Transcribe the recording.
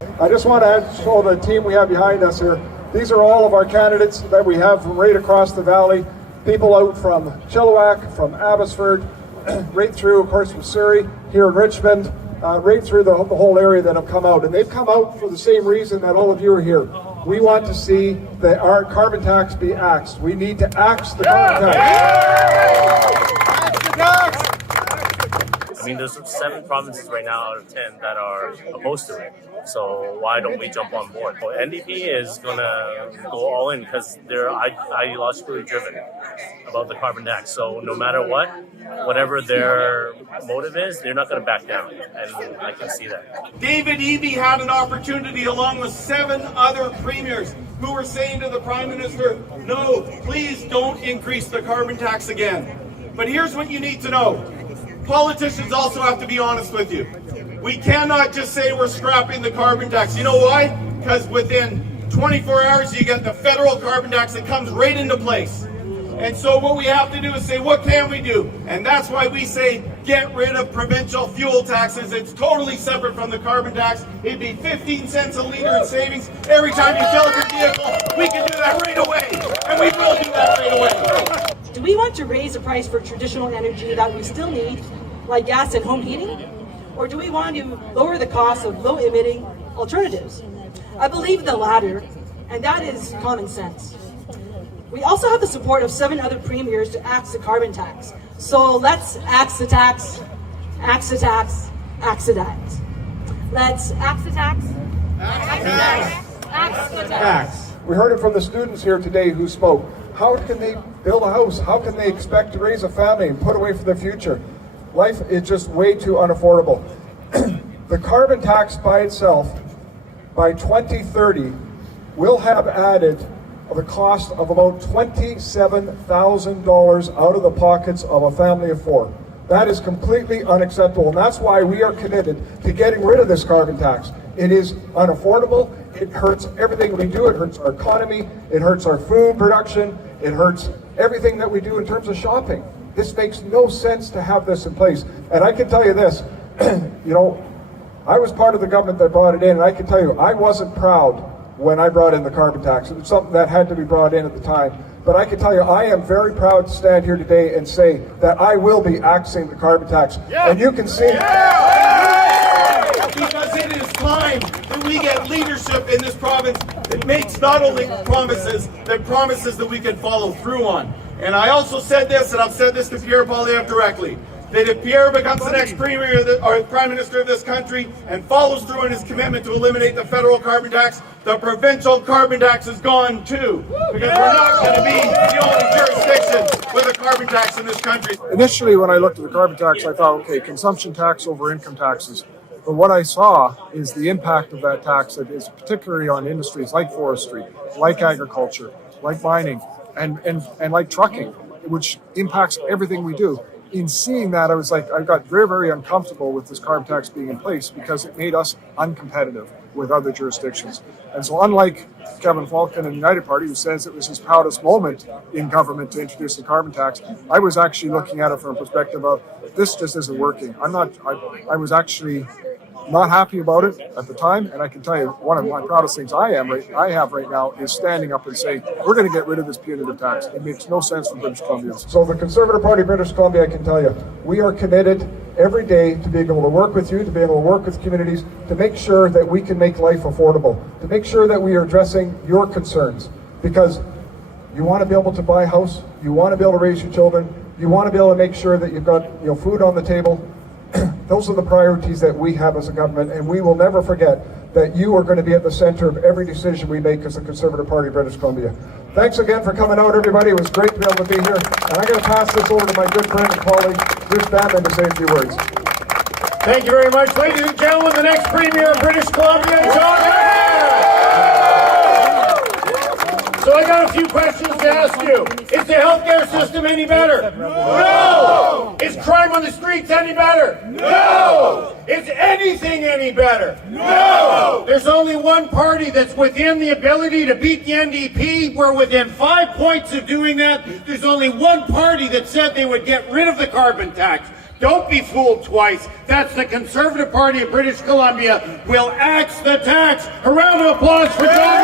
I just want to show the team we have behind us here. These are all of our candidates that we have from right across the valley. People out from Chilliwack, from Abbotsford, right through, of course, from Surrey, here in Richmond, right through the whole area that have come out. And they've come out for the same reason that all of you are here. We want to see that our carbon tax be axed. We need to axe the carbon tax. I mean, there's 7 provinces right now out of 10 that are opposed to it. So why don't we jump on board? Well, NDP is going to go all in because they're ideologically driven about the carbon tax. So no matter what, whatever their motive is, they're not going to back down. And I can see that. David Eby had an opportunity along with 7 other premiers who were saying to the Prime Minister, no, please don't increase the carbon tax again. But here's what you need to know. Politicians also have to be honest with you. We cannot just say we're scrapping the carbon tax. You know why? Because within 24 hours you get the federal carbon tax that comes right into place. And so what we have to do is say, what can we do? And that's why we say, get rid of provincial fuel taxes. It's totally separate from the carbon tax. It'd be 15 cents a litre in savings every time you fill up your vehicle. We can do that right away. And we will do that right away. Do we want to raise the price for traditional energy that we still need, like gas and home heating? Or do we want to lower the cost of low-emitting alternatives? I believe the latter, and that is common sense. We also have the support of 7 other premiers to axe the carbon tax. So let's axe the tax, axe the tax, axe the tax. Let's axe the tax, axe the tax, axe the tax. We heard it from the students here today who spoke. How can they build a house? How can they expect to raise a family and put away for their future? Life is just way too unaffordable. The carbon tax by itself, by 2030, will have added the cost of about $27,000 out of the pockets of a family of 4. That is completely unacceptable, and that's why we are committed to getting rid of this carbon tax. It is unaffordable, it hurts everything we do, it hurts our economy, it hurts our food production, it hurts everything that we do in terms of shopping. This makes no sense to have this in place. And I can tell you this, you know, I was part of the government that brought it in, and I can tell you, I wasn't proud when I brought in the carbon tax. It was something that had to be brought in at the time. But I can tell you, I am very proud to stand here today and say that I will be axing the carbon tax. Yeah. And you can see... Because it is time that we get leadership in this province that makes not only promises that we can follow through on. And I also said this, and I've said this to Pierre Poilievre directly, that if Pierre becomes the next premier or Prime Minister of this country and follows through on his commitment to eliminate the federal carbon tax, the provincial carbon tax is gone too. Because we're not going to be the only jurisdiction with a carbon tax in this country. Initially, when I looked at the carbon tax, I thought, okay, consumption tax over income taxes. But what I saw is the impact of that tax that is particularly on industries like forestry, like agriculture, like mining, and like trucking, which impacts everything we do. In seeing that, I was like, I got very, very uncomfortable with this carbon tax being in place because it made us uncompetitive with other jurisdictions. And so unlike Kevin Falcon and the United Party, who says it was his proudest moment in government to introduce the carbon tax, I was actually looking at it from a perspective of, this just isn't working. I was actually not happy about it at the time, and I can tell you one of my proudest things I have right now is standing up and saying, we're going to get rid of this punitive tax. It makes no sense for British Columbians. So the Conservative Party of British Columbia, I can tell you, we are committed every day to being able to work with you, to be able to work with communities, to make sure that we can make life affordable, to make sure that we are addressing your concerns. Because you want to be able to buy a house, you want to be able to raise your children, you want to be able to make sure that you've got food on the table. Those are the priorities that we have as a government, and we will never forget that you are going to be at the center of every decision we make as the Conservative Party of British Columbia. Thanks again for coming out, everybody. It was great to be able to be here. And I'm going to pass this over to my good friend and colleague, Bruce Batman, to say a few words. Thank you very much. Ladies and gentlemen, the next Premier of British Columbia, John. So I got a few questions to ask you. Is the healthcare system any better? No! Is crime on the streets any better? No! Is anything any better? No! There's only one party that's within the ability to beat the NDP. We're within 5 points of doing that. There's only one party that said they would get rid of the carbon tax. Don't be fooled twice. That's the Conservative Party of British Columbia will axe the tax. A round of applause for John